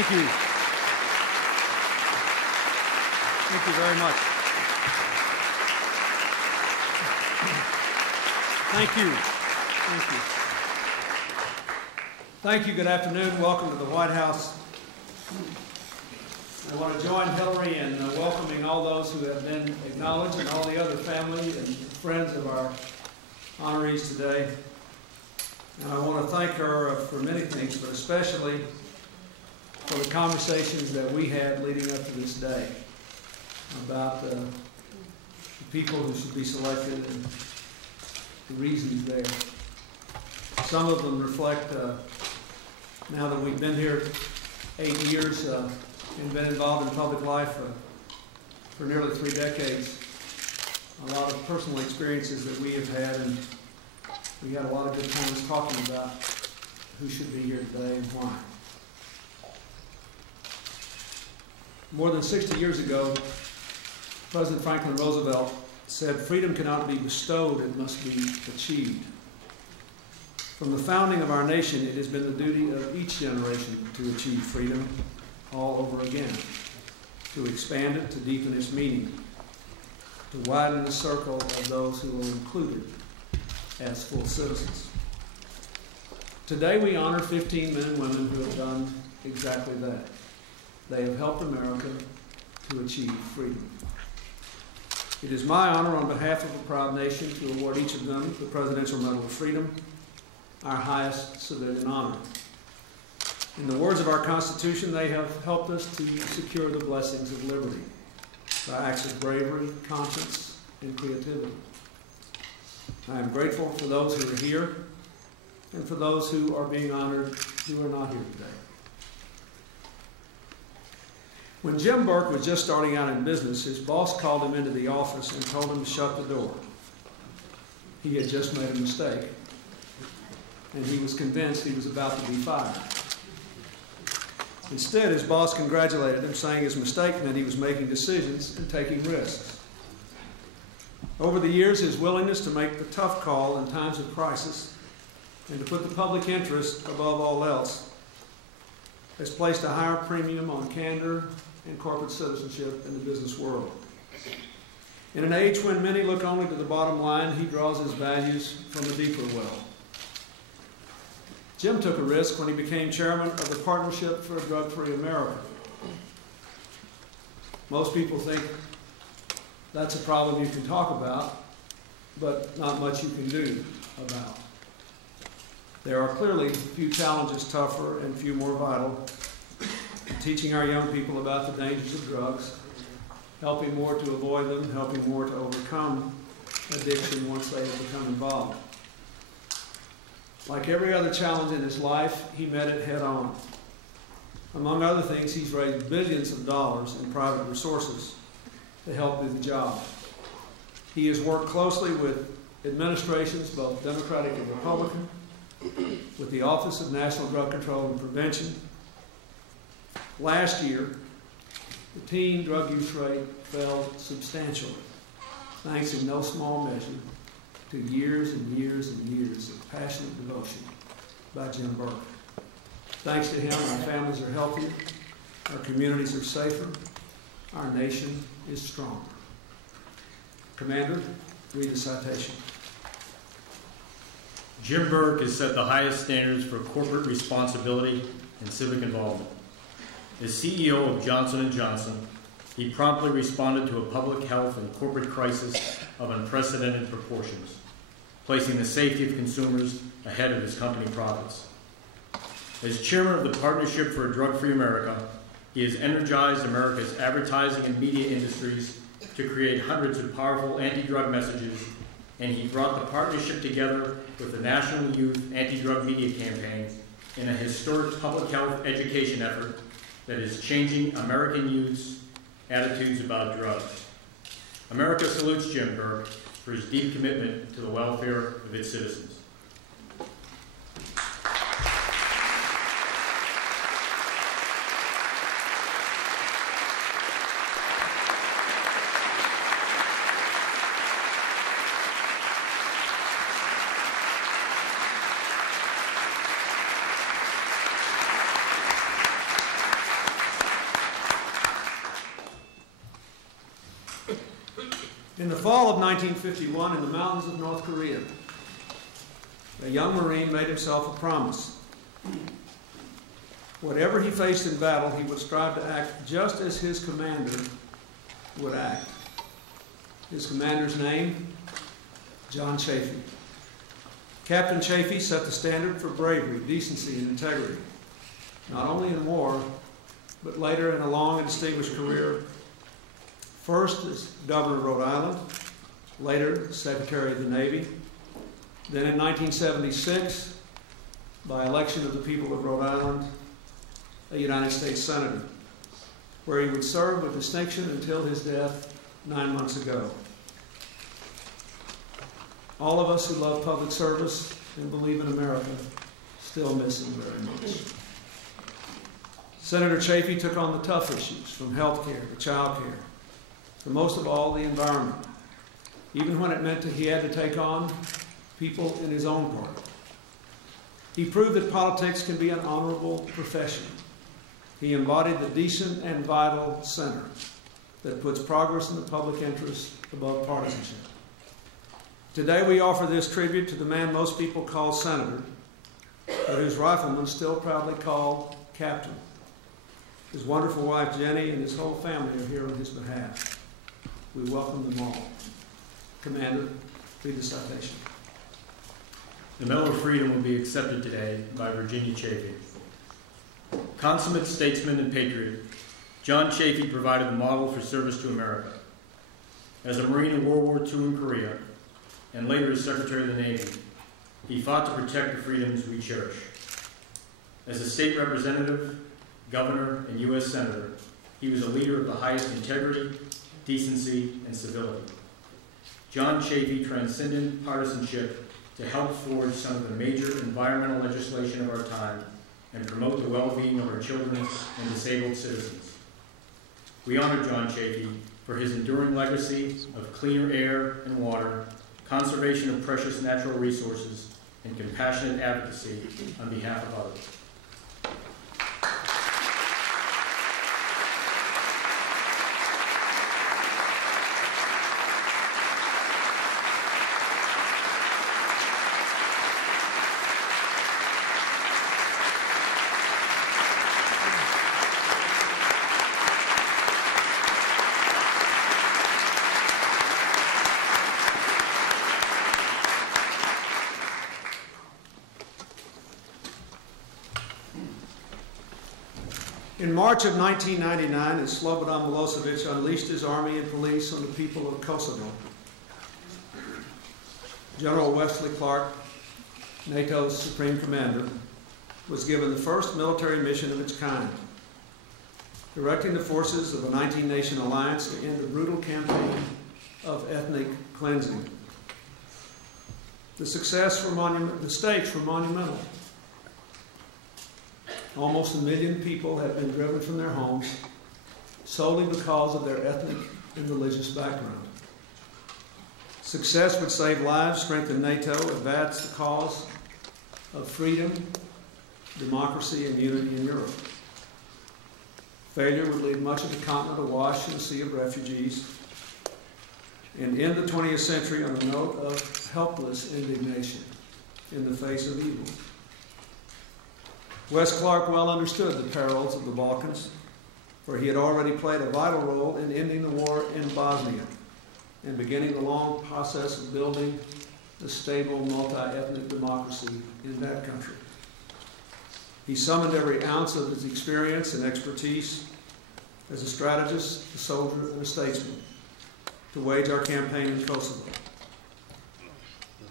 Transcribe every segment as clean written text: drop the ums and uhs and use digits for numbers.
Thank you. Thank you very much. Thank you. Thank you. Thank you. Good afternoon. Welcome to the White House. I want to join Hillary in welcoming all those who have been acknowledged and all the other family and friends of our honorees today. And I want to thank her for many things, but especially for the conversations that we had leading up to this day about the people who should be selected and the reasons there. Some of them reflect, now that we've been here 8 years and been involved in public life for nearly 3 decades, a lot of personal experiences that we have had, and we had a lot of good times talking about who should be here today and why. More than 60 years ago, President Franklin Roosevelt said, "Freedom cannot be bestowed, it must be achieved." From the founding of our nation, it has been the duty of each generation to achieve freedom all over again, to expand it, to deepen its meaning, to widen the circle of those who are included as full citizens. Today we honor 15 men and women who have done exactly that. They have helped America to achieve freedom. It is my honor on behalf of a proud nation to award each of them the Presidential Medal of Freedom, our highest civilian honor. In the words of our Constitution, they have helped us to secure the blessings of liberty by acts of bravery, conscience, and creativity. I am grateful for those who are here and for those who are being honored who are not here today. When Jim Burke was just starting out in business, his boss called him into the office and told him to shut the door. He had just made a mistake, and he was convinced he was about to be fired. Instead, his boss congratulated him, saying his mistake meant he was making decisions and taking risks. Over the years, his willingness to make the tough call in times of crisis and to put the public interest above all else has placed a higher premium on candor and corporate citizenship in the business world. In an age when many look only to the bottom line, he draws his values from a deeper well. Jim took a risk when he became chairman of the Partnership for a Drug-Free America. Most people think that's a problem you can talk about, but not much you can do about. There are clearly few challenges tougher and few more vital. Teaching our young people about the dangers of drugs, helping more to avoid them, helping more to overcome addiction once they have become involved. Like every other challenge in his life, he met it head on. Among other things, he's raised billions of dollars in private resources to help do the job. He has worked closely with administrations, both Democratic and Republican, with the Office of National Drug Control and Prevention. Last year, the teen drug use rate fell substantially, thanks in no small measure to years and years and years of passionate devotion by Jim Burke. Thanks to him, our families are healthier, our communities are safer, our nation is stronger. Commander, read the citation. Jim Burke has set the highest standards for corporate responsibility and civic involvement. As CEO of Johnson & Johnson, he promptly responded to a public health and corporate crisis of unprecedented proportions, placing the safety of consumers ahead of his company profits. As chairman of the Partnership for a Drug-Free America, he has energized America's advertising and media industries to create hundreds of powerful anti-drug messages, and he brought the partnership together with the National Youth Anti-Drug Media Campaign in a historic public health education effort that is changing American youth's attitudes about drugs. America salutes Jim Burke for his deep commitment to the welfare of its citizens. In the fall of 1951, in the mountains of North Korea, a young Marine made himself a promise. Whatever he faced in battle, he would strive to act just as his commander would act. His commander's name, John Chafee. Captain Chafee set the standard for bravery, decency, and integrity, not only in war, but later in a long and distinguished career, first as Governor of Rhode Island, later Secretary of the Navy, then in 1976, by election of the people of Rhode Island, a United States Senator, where he would serve with distinction until his death 9 months ago. All of us who love public service and believe in America still miss him very much. Senator Chafee took on the tough issues, from health care to child care, to most of all the environment, even when it meant that he had to take on people in his own party. He proved that politics can be an honorable profession. He embodied the decent and vital center that puts progress in the public interest above partisanship. Today we offer this tribute to the man most people call Senator, but whose riflemen still proudly call Captain. His wonderful wife Jenny and his whole family are here on his behalf. We welcome them all. Commander, read the citation. The Medal of Freedom will be accepted today by Virginia Chafee. Consummate statesman and patriot, John Chafee provided the model for service to America. As a Marine in World War II in Korea, and later as Secretary of the Navy, he fought to protect the freedoms we cherish. As a state representative, governor, and U.S. Senator, he was a leader of the highest integrity, decency, and civility. John Chafee transcended partisanship to help forge some of the major environmental legislation of our time and promote the well-being of our children and disabled citizens. We honor John Chafee for his enduring legacy of cleaner air and water, conservation of precious natural resources, and compassionate advocacy on behalf of others. In March of 1999, as Slobodan Milosevic unleashed his army and police on the people of Kosovo, General Wesley Clark, NATO's Supreme Commander, was given the first military mission of its kind, directing the forces of a 19-nation alliance to end the brutal campaign of ethnic cleansing. The stakes were monumental. Almost 1 million people have been driven from their homes solely because of their ethnic and religious background. Success would save lives, strengthen NATO, advance the cause of freedom, democracy, and unity in Europe. Failure would leave much of the continent awash in a sea of refugees and end the 20th century on a note of helpless indignation in the face of evil. Wes Clark well understood the perils of the Balkans, for he had already played a vital role in ending the war in Bosnia and beginning the long process of building a stable multi-ethnic democracy in that country. He summoned every ounce of his experience and expertise as a strategist, a soldier, and a statesman to wage our campaign in Kosovo.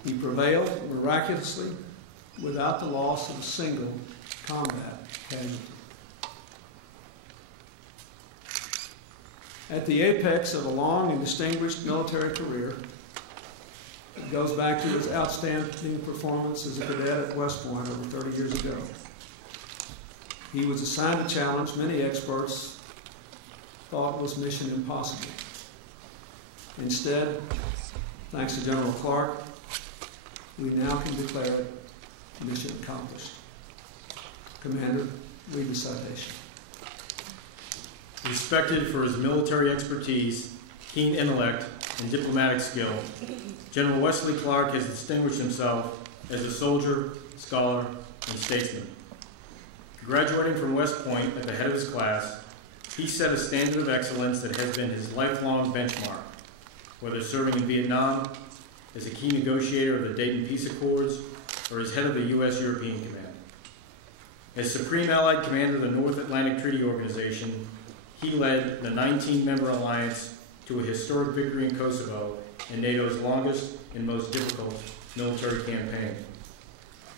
He prevailed miraculously without the loss of a single combat casualty. At the apex of a long and distinguished military career, it goes back to his outstanding performance as a cadet at West Point over 30 years ago. He was assigned a challenge many experts thought was mission impossible. Instead, thanks to General Clark, we now can declare it mission accomplished. Commander, read the citation. Respected for his military expertise, keen intellect, and diplomatic skill, General Wesley Clark has distinguished himself as a soldier, scholar, and statesman. Graduating from West Point at the head of his class, he set a standard of excellence that has been his lifelong benchmark, whether serving in Vietnam, as a key negotiator of the Dayton Peace Accords, or as head of the U.S. European Command. As Supreme Allied Commander of the North Atlantic Treaty Organization, he led the 19-member alliance to a historic victory in Kosovo and NATO's longest and most difficult military campaign.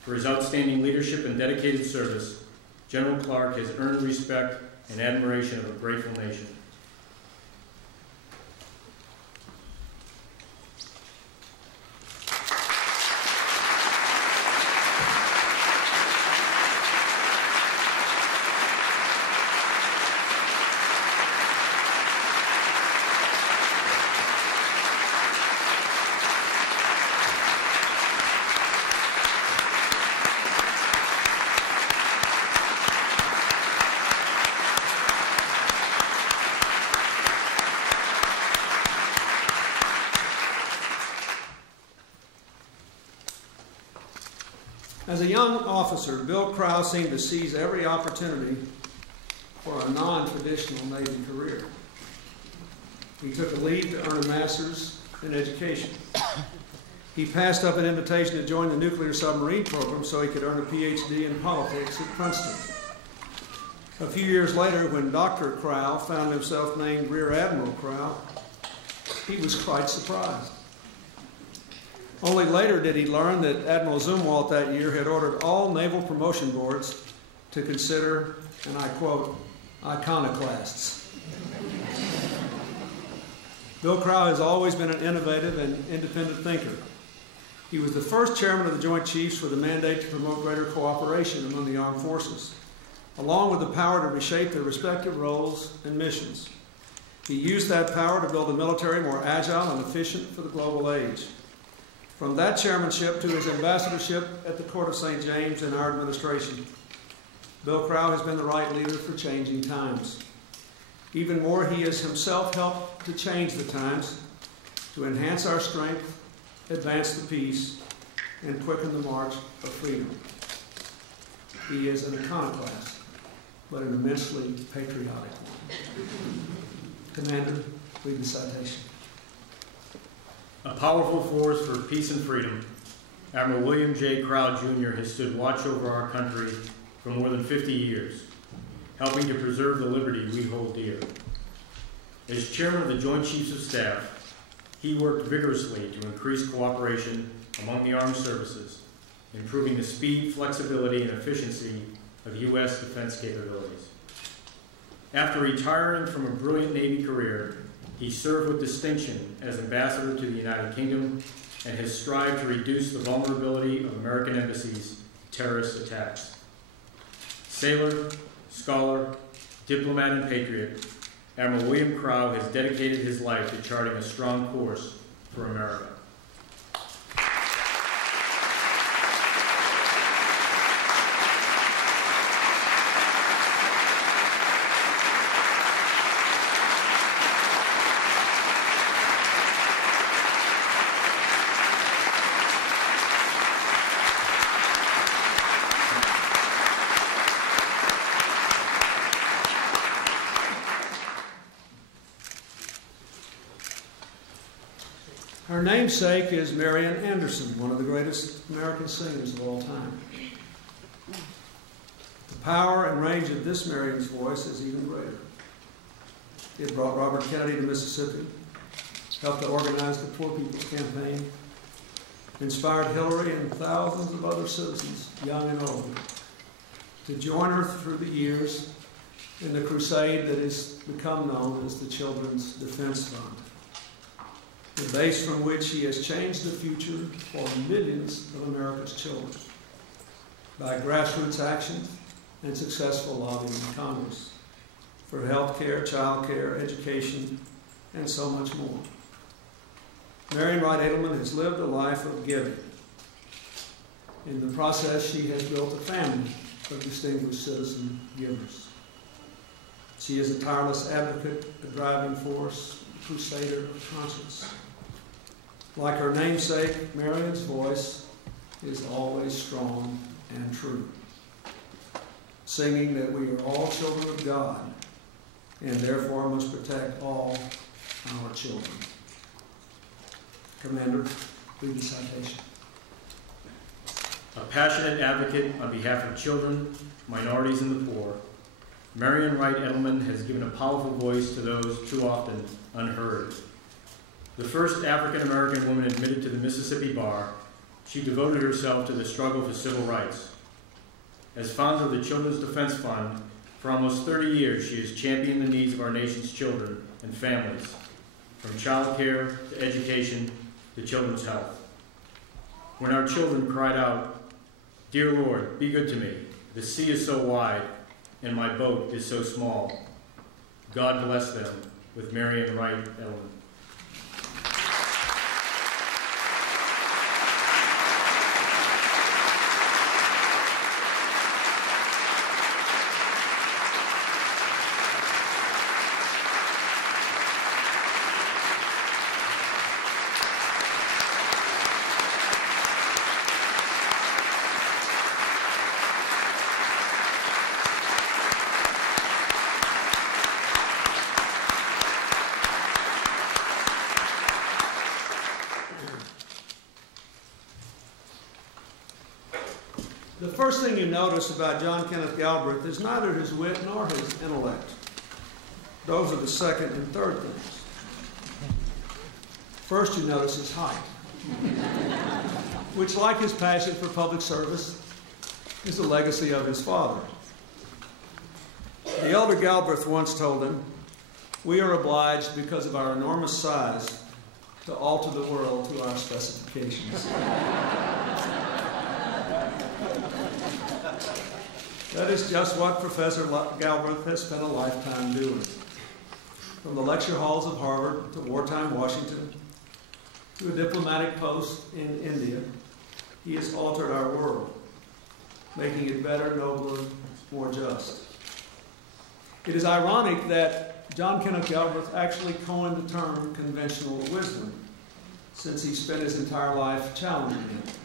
For his outstanding leadership and dedicated service, General Clark has earned the respect and admiration of a grateful nation. As a young officer, Bill Crowe seemed to seize every opportunity for a non-traditional Navy career. He took a leave to earn a master's in education. He passed up an invitation to join the nuclear submarine program so he could earn a PhD in politics at Princeton. A few years later, when Dr. Crowe found himself named Rear Admiral Crowe, he was quite surprised. Only later did he learn that Admiral Zumwalt that year had ordered all naval promotion boards to consider, and I quote, iconoclasts. Bill Crowe has always been an innovative and independent thinker. He was the first chairman of the Joint Chiefs with a mandate to promote greater cooperation among the armed forces, along with the power to reshape their respective roles and missions. He used that power to build the military more agile and efficient for the global age. From that chairmanship to his ambassadorship at the Court of St. James in our administration, Bill Crowe has been the right leader for changing times. Even more, he has himself helped to change the times, to enhance our strength, advance the peace, and quicken the march of freedom. He is an iconoclast, but an immensely patriotic one. Commander, read the citation. A powerful force for peace and freedom, Admiral William J. Crowe, Jr. has stood watch over our country for more than 50 years, helping to preserve the liberty we hold dear. As chairman of the Joint Chiefs of Staff, he worked vigorously to increase cooperation among the armed services, improving the speed, flexibility, and efficiency of U.S. defense capabilities. After retiring from a brilliant Navy career, he served with distinction as ambassador to the United Kingdom and has strived to reduce the vulnerability of American embassies to terrorist attacks. Sailor, scholar, diplomat, and patriot, Admiral William Crowe has dedicated his life to charting a strong course for America. Her namesake is Marian Anderson, one of the greatest American singers of all time. The power and range of this Marian's voice is even greater. It brought Robert Kennedy to Mississippi, helped to organize the Poor People's Campaign, inspired Hillary and thousands of other citizens, young and old, to join her through the years in the crusade that has become known as the Children's Defense Fund, the base from which he has changed the future for millions of America's children by grassroots actions and successful lobbying in Congress for health care, child care, education, and so much more. Marian Wright Edelman has lived a life of giving. In the process, she has built a family of distinguished citizen givers. She is a tireless advocate, a driving force, crusader of conscience. Like her namesake, Marian's voice is always strong and true, singing that we are all children of God and therefore must protect all our children. Commander, read the citation. A passionate advocate on behalf of children, minorities, and the poor, Marian Wright Edelman has given a powerful voice to those too often unheard. The first African-American woman admitted to the Mississippi bar, she devoted herself to the struggle for civil rights. As founder of the Children's Defense Fund, for almost 30 years she has championed the needs of our nation's children and families, from child care to education to children's health. When our children cried out, "Dear Lord, be good to me. The sea is so wide and my boat is so small," God bless them with Marian Wright Edelman. The first thing you notice about John Kenneth Galbraith is neither his wit nor his intellect. Those are the second and third things. First, you notice his height, which, like his passion for public service, is the legacy of his father. The elder Galbraith once told him, "We are obliged, because of our enormous size, to alter the world to our specifications." That is just what Professor Galbraith has spent a lifetime doing. From the lecture halls of Harvard to wartime Washington to a diplomatic post in India, he has altered our world, making it better, nobler, more just. It is ironic that John Kenneth Galbraith actually coined the term conventional wisdom, since he spent his entire life challenging it.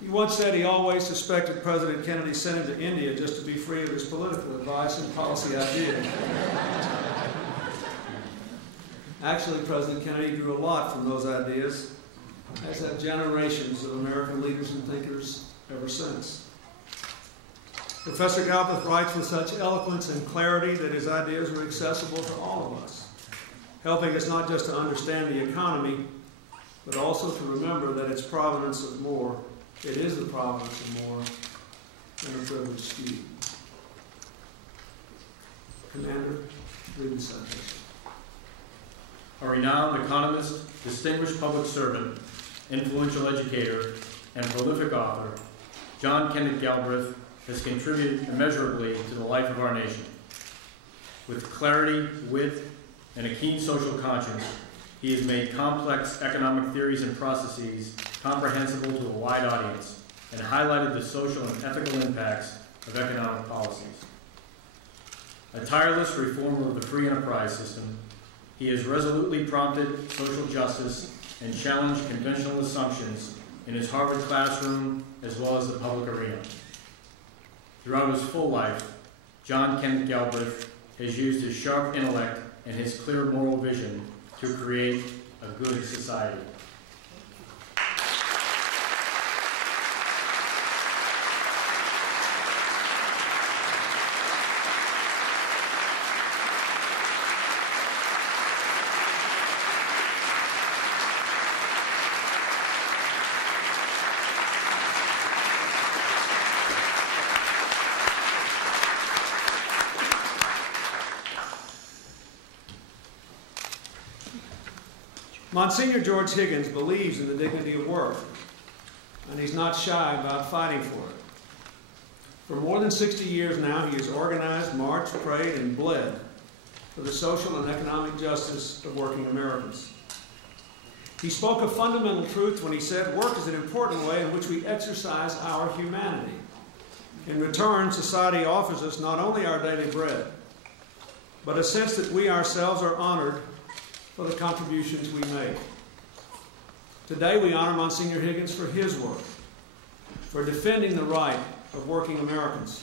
He once said he always suspected President Kennedy sent him to India just to be free of his political advice and policy ideas. Actually, President Kennedy drew a lot from those ideas, as have generations of American leaders and thinkers ever since. Professor Galbraith writes with such eloquence and clarity that his ideas are accessible to all of us, helping us not just to understand the economy, but also to remember that its providence of more. It is the providence of more than a privileged few. Commander, read the citation. A renowned economist, distinguished public servant, influential educator, and prolific author, John Kenneth Galbraith has contributed immeasurably to the life of our nation. With clarity, wit, and a keen social conscience, he has made complex economic theories and processes comprehensible to a wide audience and highlighted the social and ethical impacts of economic policies. A tireless reformer of the free enterprise system, he has resolutely prompted social justice and challenged conventional assumptions in his Harvard classroom as well as the public arena. Throughout his full life, John Kenneth Galbraith has used his sharp intellect and his clear moral vision to create a good society. Monsignor George Higgins believes in the dignity of work, and he's not shy about fighting for it. For more than 60 years now, he has organized, marched, prayed, and bled for the social and economic justice of working Americans. He spoke a fundamental truth when he said, "Work is an important way in which we exercise our humanity." In return, society offers us not only our daily bread, but a sense that we ourselves are honored for the contributions we make. Today we honor Monsignor Higgins for his work, for defending the right of working Americans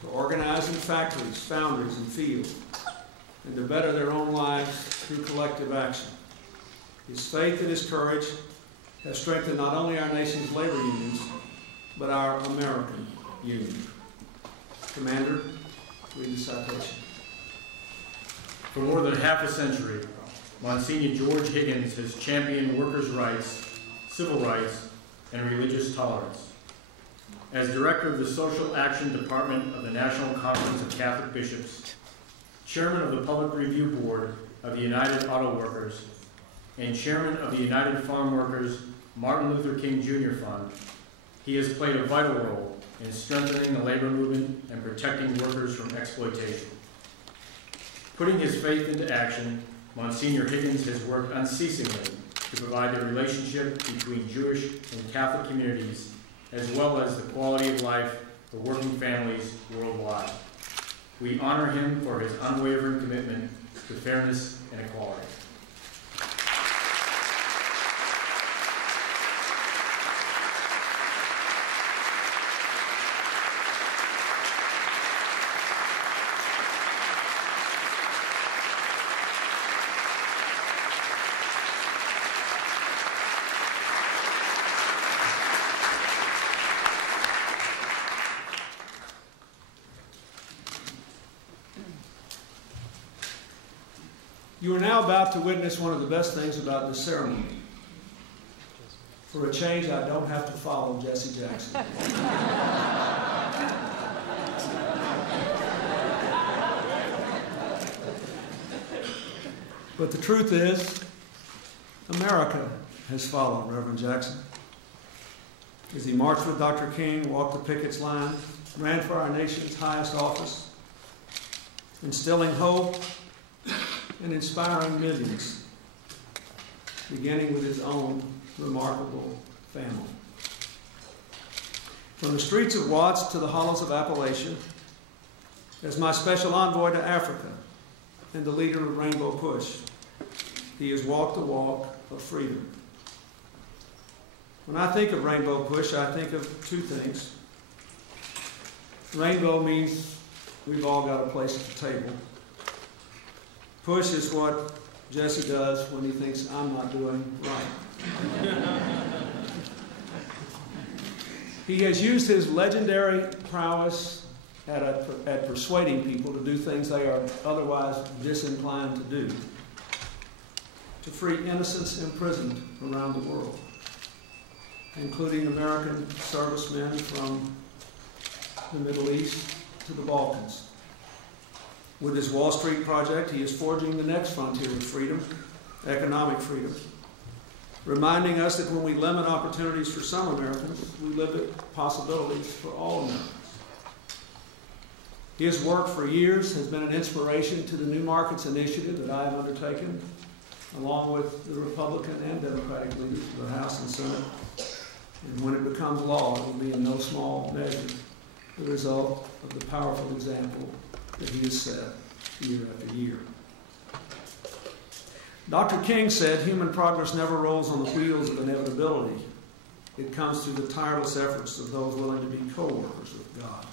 to organize in factories, foundries, and fields, and to better their own lives through collective action. His faith and his courage have strengthened not only our nation's labor unions, but our American Union. Commander, read the citation. For more than half a century, Monsignor George Higgins has championed workers' rights, civil rights, and religious tolerance. As Director of the Social Action Department of the National Conference of Catholic Bishops, Chairman of the Public Review Board of the United Auto Workers, and Chairman of the United Farm Workers Martin Luther King Jr. Fund, he has played a vital role in strengthening the labor movement and protecting workers from exploitation. Putting his faith into action, Monsignor Higgins has worked unceasingly to provide the relationship between Jewish and Catholic communities, as well as the quality of life for working families worldwide. We honor him for his unwavering commitment to fairness and equality. You are now about to witness one of the best things about this ceremony. For a change, I don't have to follow Jesse Jackson. But the truth is, America has followed Reverend Jackson. As he marched with Dr. King, walked the picket's line, ran for our nation's highest office, instilling hope and inspiring millions, beginning with his own remarkable family. From the streets of Watts to the hollows of Appalachia, as my special envoy to Africa and the leader of Rainbow Push, he has walked the walk of freedom. When I think of Rainbow Push, I think of two things. Rainbow means we've all got a place at the table. Push is what Jesse does when he thinks I'm not doing right. He has used his legendary prowess at persuading people to do things they are otherwise disinclined to do, to free innocents imprisoned around the world, including American servicemen from the Middle East to the Balkans. With his Wall Street project, he is forging the next frontier of freedom, economic freedom, reminding us that when we limit opportunities for some Americans, we limit possibilities for all Americans. His work for years has been an inspiration to the New Markets Initiative that I have undertaken, along with the Republican and Democratic leaders of the House and Senate. And when it becomes law, it will be in no small measure the result of the powerful example that he has set year after year. Dr. King said, human progress never rolls on the wheels of inevitability. It comes through the tireless efforts of those willing to be co-workers with God.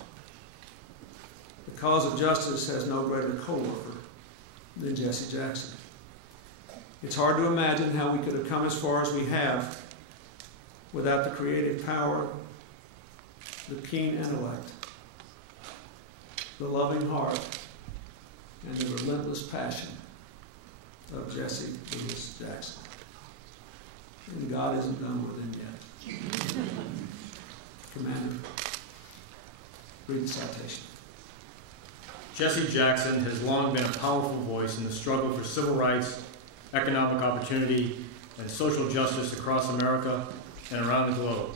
The cause of justice has no greater co-worker than Jesse Jackson. It's hard to imagine how we could have come as far as we have without the creative power, the keen intellect, the loving heart, and the relentless passion of Jesse Louis Jackson. And God isn't done with him yet. Commander, read the citation. Jesse Jackson has long been a powerful voice in the struggle for civil rights, economic opportunity, and social justice across America and around the globe.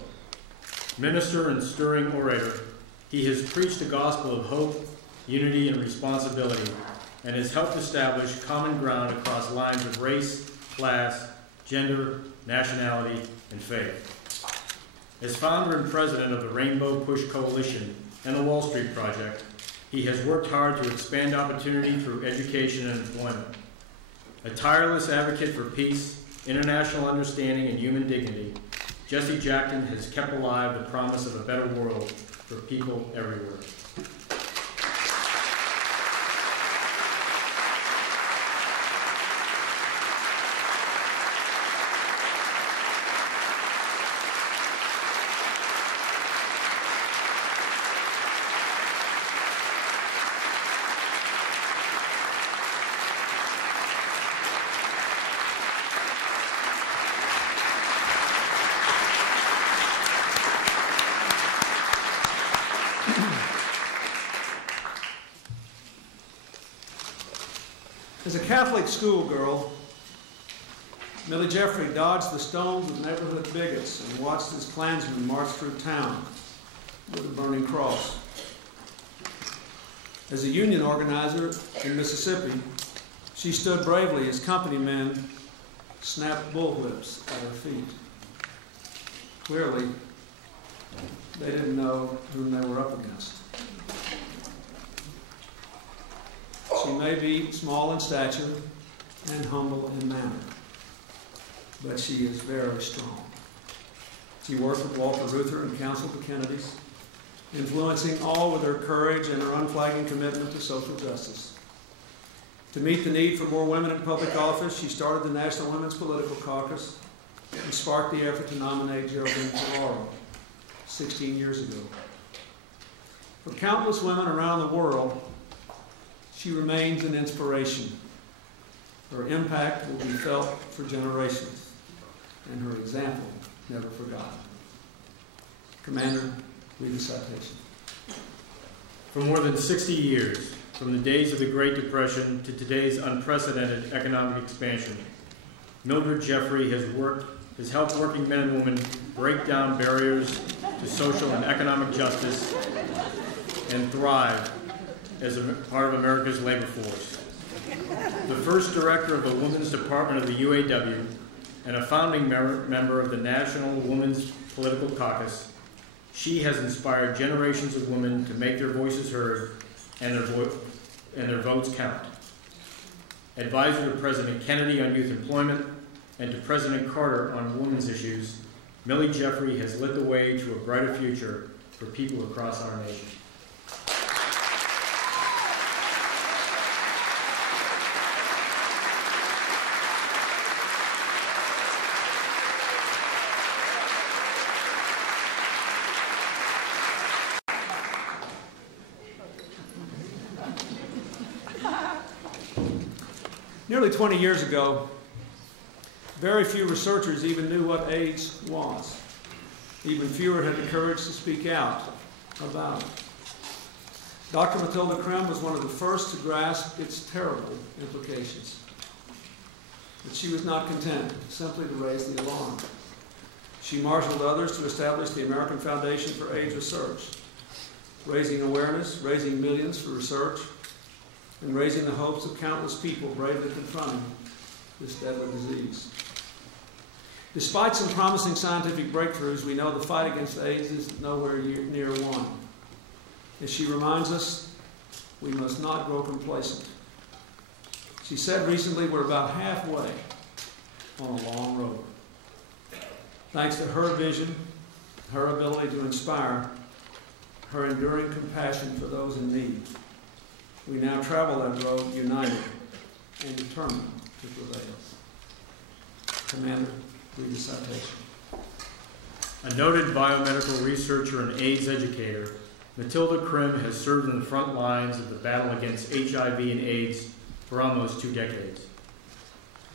Minister and stirring orator, he has preached a gospel of hope, unity, and responsibility, and has helped establish common ground across lines of race, class, gender, nationality, and faith. As founder and president of the Rainbow Push Coalition, and the Wall Street Project, he has worked hard to expand opportunity through education and employment. A tireless advocate for peace, international understanding, and human dignity, Jesse Jackson has kept alive the promise of a better world for people everywhere. As a Catholic schoolgirl, Millie Jeffrey dodged the stones of neighborhood bigots and watched as Klansmen marched through town with a burning cross. As a union organizer in Mississippi, she stood bravely as company men snapped bullwhips at her feet. Clearly, they didn't know whom they were up against. She may be small in stature and humble in manner, but she is very strong. She worked with Walter Reuther and counseled the Kennedys, influencing all with her courage and her unflagging commitment to social justice. To meet the need for more women in public office, she started the National Women's Political Caucus and sparked the effort to nominate Geraldine Ferraro 16 years ago. For countless women around the world, she remains an inspiration. Her impact will be felt for generations, and her example never forgotten. Commander, read the citation. For more than 60 years, from the days of the Great Depression to today's unprecedented economic expansion, Mildred Jeffrey has helped working men and women break down barriers to social and economic justice and thrive as a part of America's labor force. The first director of the Women's Department of the UAW and a founding member of the National Women's Political Caucus, she has inspired generations of women to make their voices heard and their votes count. Advisor to President Kennedy on youth employment and to President Carter on women's issues, Millie Jeffrey has lit the way to a brighter future for people across our nation. Nearly 20 years ago, very few researchers even knew what AIDS was. Even fewer had the courage to speak out about it. Dr. Matilda Krim was one of the first to grasp its terrible implications. But she was not content simply to raise the alarm. She marshaled others to establish the American Foundation for AIDS Research, raising awareness, raising millions for research, and raising the hopes of countless people bravely confronting this deadly disease. Despite some promising scientific breakthroughs, we know the fight against AIDS is nowhere near won. As she reminds us, we must not grow complacent. She said recently, we're about halfway on a long road. Thanks to her vision, her ability to inspire, her enduring compassion for those in need, we now travel that road united and determined to prevail. Commander, read the citation. A noted biomedical researcher and AIDS educator, Matilda Krim has served in the front lines of the battle against HIV and AIDS for almost 2 decades.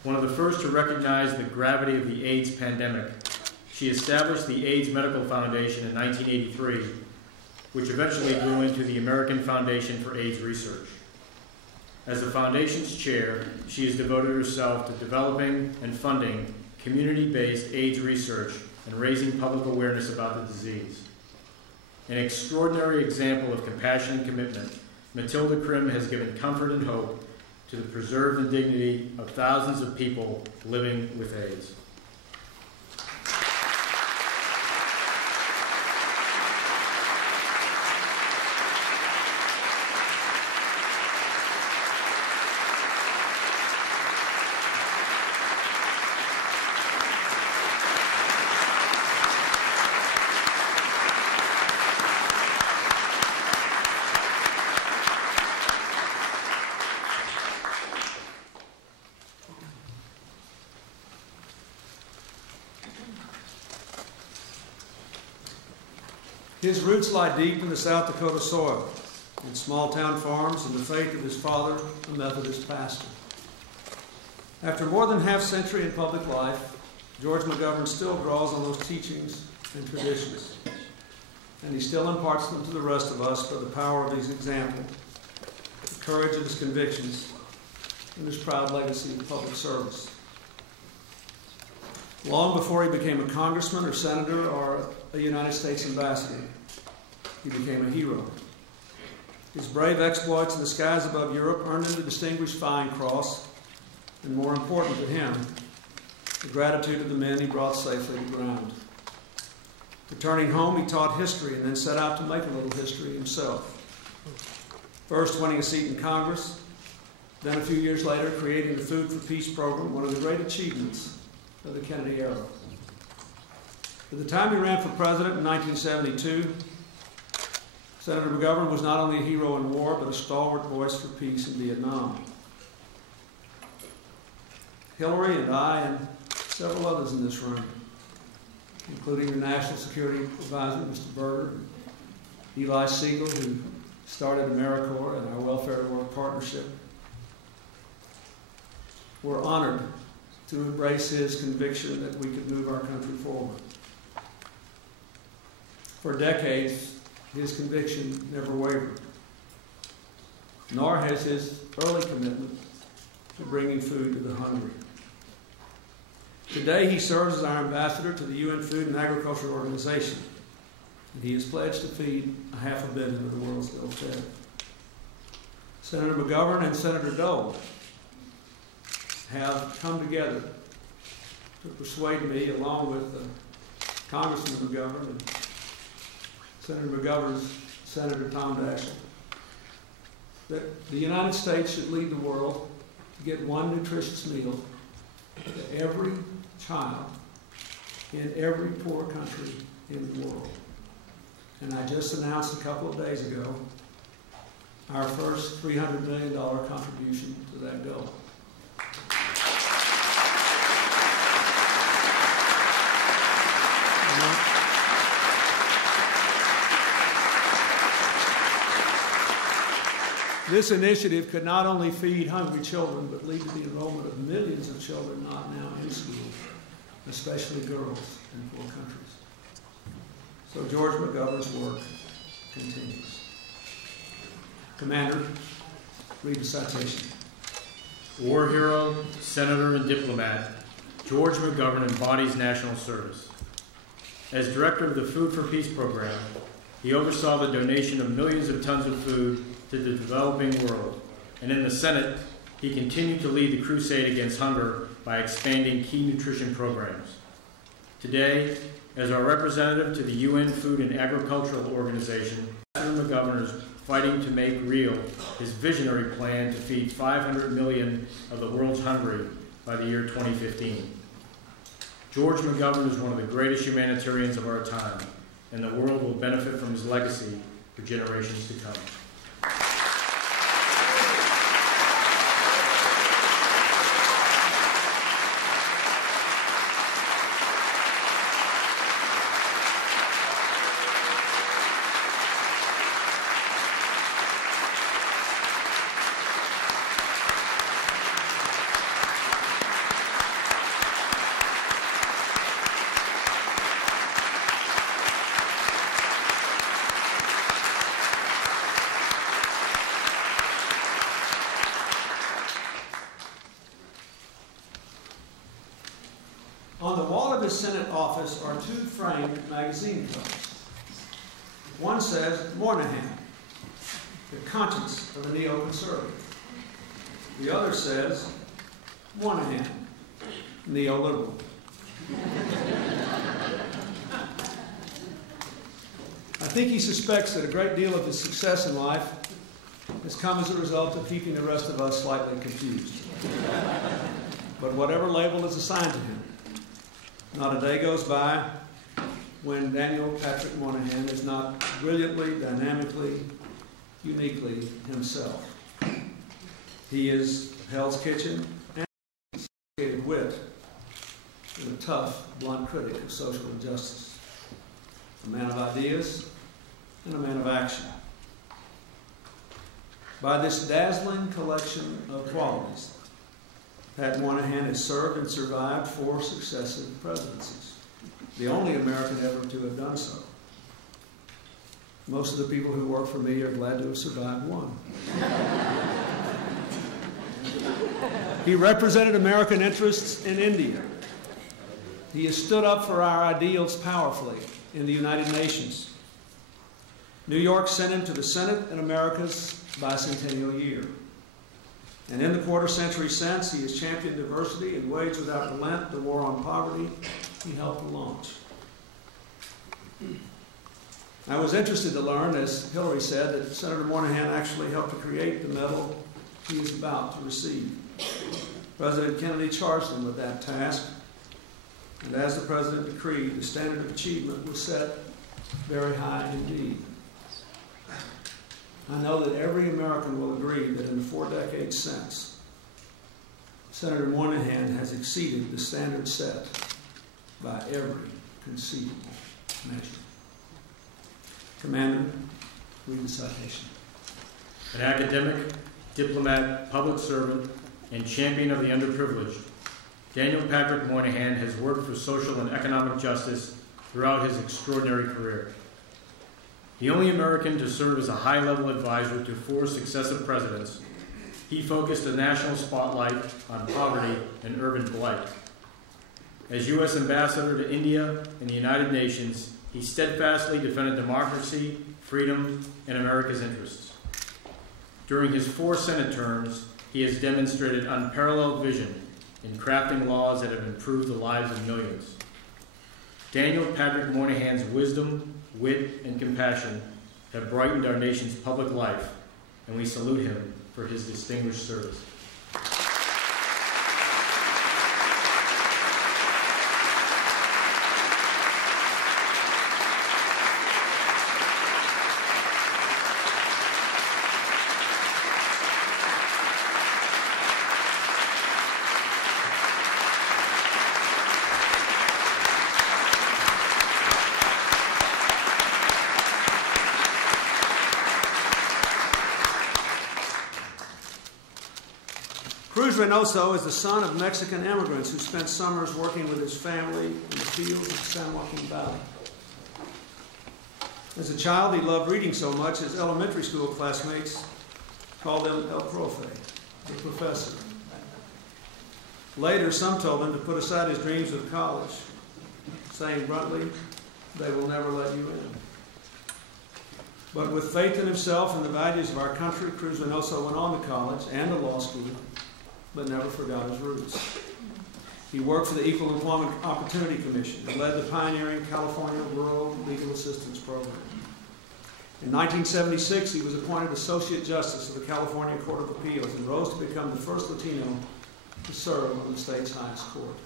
One of the first to recognize the gravity of the AIDS pandemic, she established the AIDS Medical Foundation in 1983, which eventually grew into the American Foundation for AIDS Research. As the foundation's chair, she has devoted herself to developing and funding community-based AIDS research and raising public awareness about the disease. An extraordinary example of compassion and commitment, Matilda Krim has given comfort and hope to the preserved dignity of thousands of people living with AIDS. His roots lie deep in the South Dakota soil, in small-town farms and the faith of his father, a Methodist pastor. After more than half-century in public life, George McGovern still draws on those teachings and traditions, and he still imparts them to the rest of us by the power of his example, the courage of his convictions, and his proud legacy of public service. Long before he became a congressman or senator or a United States ambassador, he became a hero. His brave exploits in the skies above Europe earned him the Distinguished Flying Cross, and more important to him, the gratitude of the men he brought safely to ground. Returning home, he taught history and then set out to make a little history himself. First winning a seat in Congress, then a few years later creating the Food for Peace program, one of the great achievements of the Kennedy era. At the time he ran for president in 1972, Senator McGovern was not only a hero in war, but a stalwart voice for peace in Vietnam. Hillary and I and several others in this room, including your National Security Advisor, Mr. Burke, Eli Siegel, who started AmeriCorps and our Welfare to Work partnership, were honored to embrace his conviction that we could move our country forward. For decades, his conviction never wavered, nor has his early commitment to bringing food to the hungry. Today, he serves as our ambassador to the UN Food and Agriculture Organization, and he has pledged to feed 500 million of the world's ill-fed. Senator McGovern and Senator Dole have come together to persuade me, along with Congressman McGovern and Senator McGovern's Senator Tom Daschle, that the United States should lead the world to get one nutritious meal to every child in every poor country in the world. And I just announced a couple of days ago our first $300 million contribution to that goal. This initiative could not only feed hungry children, but lead to the enrollment of millions of children not now in school, especially girls in poor countries. So George McGovern's work continues. Commander, read the citation. War hero, senator, and diplomat, George McGovern embodies national service. As director of the Food for Peace program, he oversaw the donation of millions of tons of food to the developing world, and in the Senate, he continued to lead the crusade against hunger by expanding key nutrition programs. Today, as our representative to the UN Food and Agricultural Organization, Senator McGovern is fighting to make real his visionary plan to feed 500 million of the world's hungry by the year 2015. George McGovern is one of the greatest humanitarians of our time, and the world will benefit from his legacy for generations to come. On the wall of his Senate office are two framed magazine covers. One says, Moynihan, the conscience of a neoconservative. The other says, Moynihan, neoliberal. I think he suspects that a great deal of his success in life has come as a result of keeping the rest of us slightly confused. But whatever label is assigned to him, not a day goes by when Daniel Patrick Moynihan is not brilliantly, dynamically, uniquely himself. He is Hell's Kitchen and sophisticated wit and a tough, blunt critic of social injustice. A man of ideas, and a man of action. By this dazzling collection of qualities, Pat Moynihan has served and survived 4 successive presidencies, the only American ever to have done so. Most of the people who work for me are glad to have survived one. He represented American interests in India. He has stood up for our ideals powerfully in the United Nations. New York sent him to the Senate in America's bicentennial year. And in the quarter century since, he has championed diversity and waged without relent the war on poverty he helped to launch. I was interested to learn, as Hillary said, that Senator Moynihan actually helped to create the medal he is about to receive. President Kennedy charged him with that task, and as the President decreed, the standard of achievement was set very high indeed. I know that every American will agree that in the 4 decades since, Senator Moynihan has exceeded the standard set by every conceivable measure. Commander, read the citation. An academic, diplomat, public servant, and champion of the underprivileged, Daniel Patrick Moynihan has worked for social and economic justice throughout his extraordinary career. The only American to serve as a high-level advisor to 4 successive presidents, he focused the national spotlight on poverty and urban blight. As U.S. Ambassador to India and the United Nations, he steadfastly defended democracy, freedom, and America's interests. During his 4 Senate terms, he has demonstrated unparalleled vision in crafting laws that have improved the lives of millions. Daniel Patrick Moynihan's wisdom, wit, and compassion have brightened our nation's public life, and we salute him for his distinguished service. Cruz Reynoso is the son of Mexican immigrants who spent summers working with his family in the fields of San Joaquin Valley. As a child, he loved reading so much his elementary school classmates called him El Profe, the professor. Later, some told him to put aside his dreams of college, saying bluntly, they will never let you in. But with faith in himself and the values of our country, Cruz Reynoso went on to college and to law school, but never forgot his roots. He worked for the Equal Employment Opportunity Commission and led the pioneering California Rural Legal Assistance Program. In 1976, he was appointed Associate Justice of the California Court of Appeals and rose to become the first Latino to serve on the state's highest court.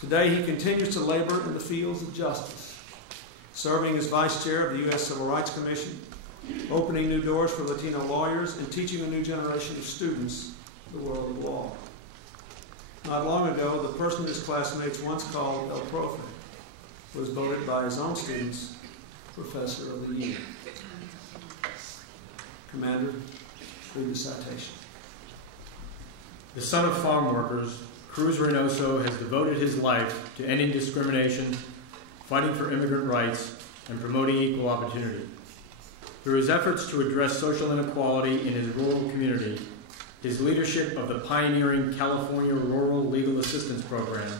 Today, he continues to labor in the fields of justice, serving as Vice Chair of the U.S. Civil Rights Commission, opening new doors for Latino lawyers, and teaching a new generation of students the world of law. Not long ago, the person his classmates once called El Profe was voted by his own students Professor of the Year. Commander, read the citation. The son of farm workers, Cruz Reynoso has devoted his life to ending discrimination, fighting for immigrant rights, and promoting equal opportunity. Through his efforts to address social inequality in his rural community, his leadership of the pioneering California Rural Legal Assistance Program,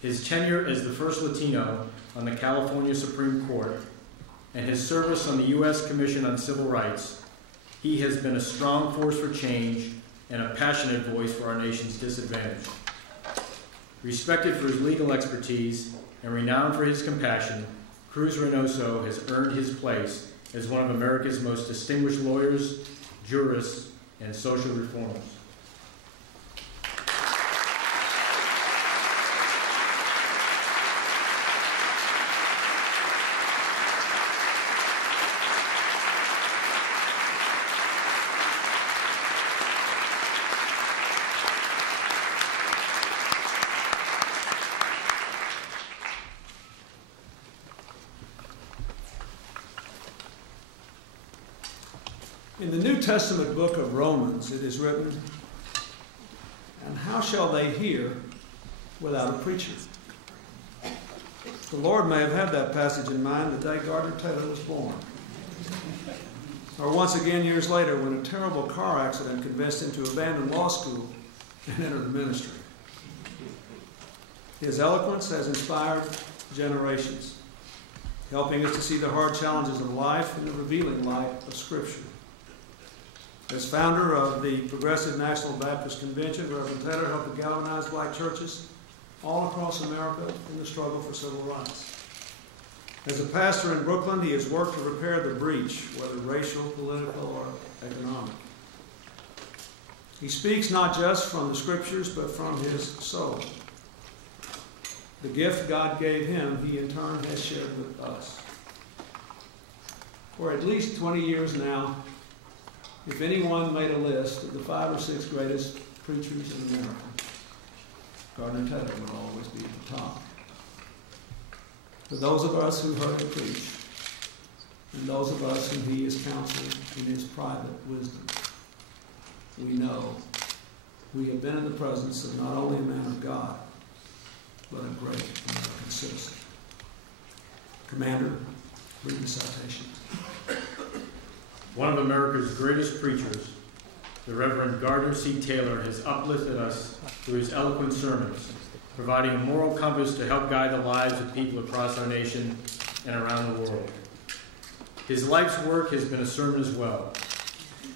his tenure as the first Latino on the California Supreme Court, and his service on the U.S. Commission on Civil Rights, he has been a strong force for change and a passionate voice for our nation's disadvantaged. Respected for his legal expertise and renowned for his compassion, Cruz Reynoso has earned his place as one of America's most distinguished lawyers, jurists, and social reformers. In the New Testament book of Romans, it is written, "And how shall they hear without a preacher?" The Lord may have had that passage in mind the day Gardner Taylor was born. Or once again years later when a terrible car accident convinced him to abandon law school and enter the ministry. His eloquence has inspired generations, helping us to see the hard challenges of life in the revealing light of Scripture. As founder of the Progressive National Baptist Convention, Reverend Taylor helped to galvanize black churches all across America in the struggle for civil rights. As a pastor in Brooklyn, he has worked to repair the breach, whether racial, political, or economic. He speaks not just from the Scriptures, but from his soul. The gift God gave him, he in turn has shared with us. For at least 20 years now, if anyone made a list of the 5 or 6 greatest preachers in America, Gardner Taylor would always be at the top. For those of us who heard him preach, and those of us whom he has counseled in his private wisdom, we know we have been in the presence of not only a man of God, but a great American citizen. Commander, read the citation. One of America's greatest preachers, the Reverend Gardner C. Taylor, has uplifted us through his eloquent sermons, providing a moral compass to help guide the lives of people across our nation and around the world. His life's work has been a sermon as well,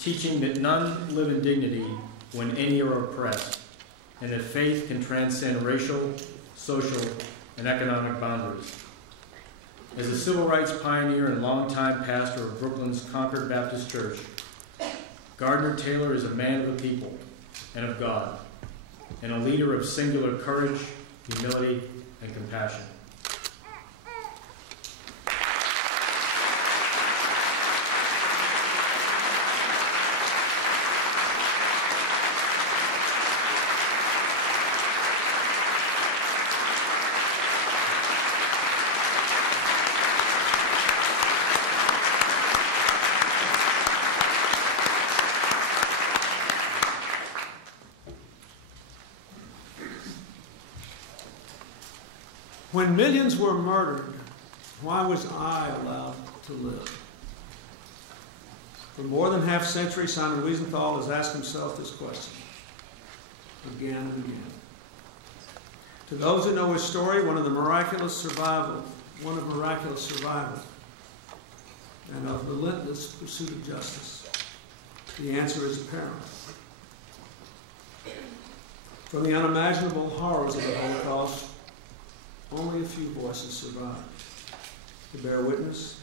teaching that none live in dignity when any are oppressed, and that faith can transcend racial, social, and economic boundaries. As a civil rights pioneer and longtime pastor of Brooklyn's Concord Baptist Church, Gardner Taylor is a man of the people and of God, and a leader of singular courage, humility, and compassion. When millions were murdered, why was I allowed to live? For more than half a century, Simon Wiesenthal has asked himself this question again and again. To those who know his story, one of miraculous survival, and of relentless pursuit of justice, the answer is apparent. From the unimaginable horrors of the Holocaust, only a few voices survived. To bear witness,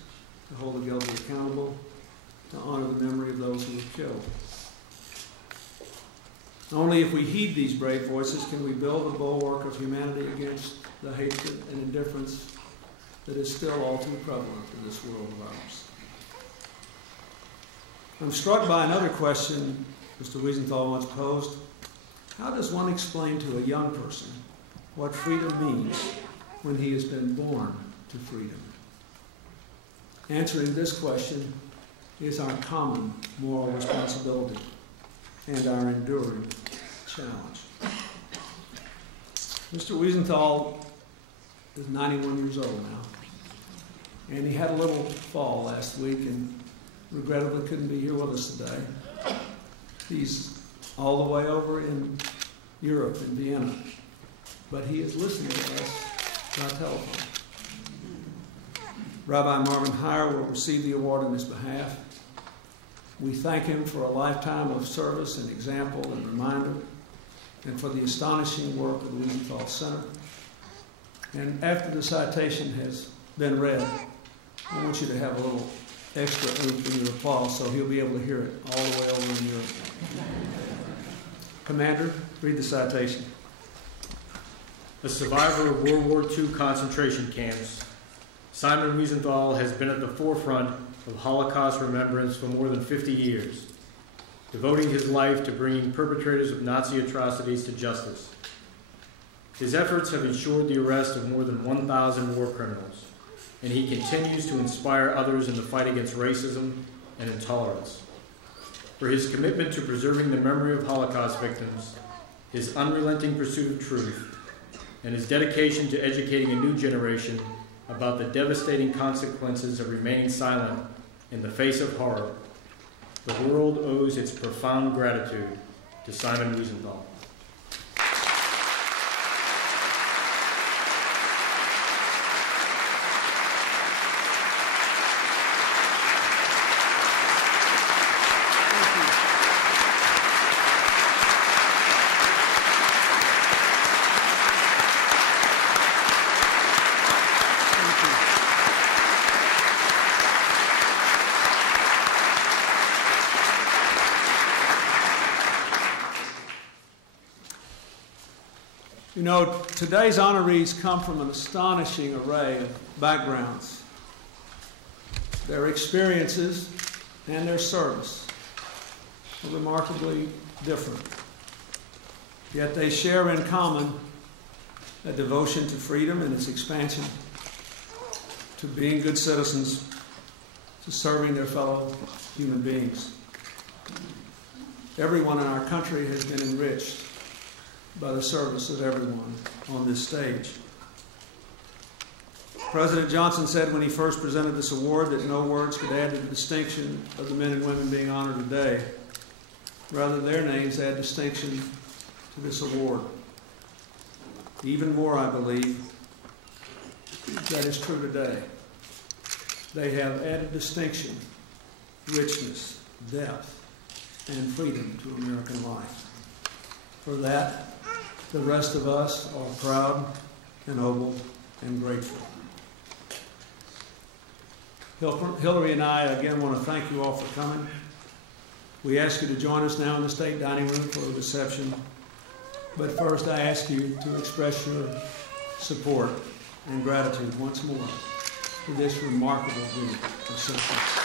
to hold the guilty accountable, to honor the memory of those who were killed. Only if we heed these brave voices can we build a bulwark of humanity against the hatred and indifference that is still all too prevalent in this world of ours. I'm struck by another question Mr. Wiesenthal once posed. How does one explain to a young person what freedom means when he has been born to freedom? Answering this question is our common moral responsibility and our enduring challenge. Mr. Wiesenthal is 91 years old now, and he had a little fall last week and regrettably couldn't be here with us today. He's all the way over in Europe, in Vienna, but he is listening to us by telephone. Rabbi Marvin Heyer will receive the award on his behalf. We thank him for a lifetime of service and example and reminder, and for the astonishing work of the Wiesenthal Center. And after the citation has been read, I want you to have a little extra oomph in your applause so he'll be able to hear it all the way over in Europe. Commander, read the citation. A survivor of World War II concentration camps, Simon Wiesenthal has been at the forefront of Holocaust remembrance for more than 50 years, devoting his life to bringing perpetrators of Nazi atrocities to justice. His efforts have ensured the arrest of more than 1,000 war criminals, and he continues to inspire others in the fight against racism and intolerance. for his commitment to preserving the memory of Holocaust victims, his unrelenting pursuit of truth, and his dedication to educating a new generation about the devastating consequences of remaining silent in the face of horror, the world owes its profound gratitude to Simon Wiesenthal. You know, today's honorees come from an astonishing array of backgrounds. Their experiences and their service are remarkably different. Yet they share in common a devotion to freedom and its expansion, to being good citizens, to serving their fellow human beings. Everyone in our country has been enriched by the service of everyone on this stage. President Johnson said when he first presented this award that no words could add to the distinction of the men and women being honored today. Rather, their names add distinction to this award. Even more, I believe, that is true today. They have added distinction, richness, depth, and freedom to American life. For that, the rest of us are proud, ennobled, and grateful. Hillary and I again want to thank you all for coming. We ask you to join us now in the state dining room for a reception. But first, I ask you to express your support and gratitude once more for this remarkable group of citizens.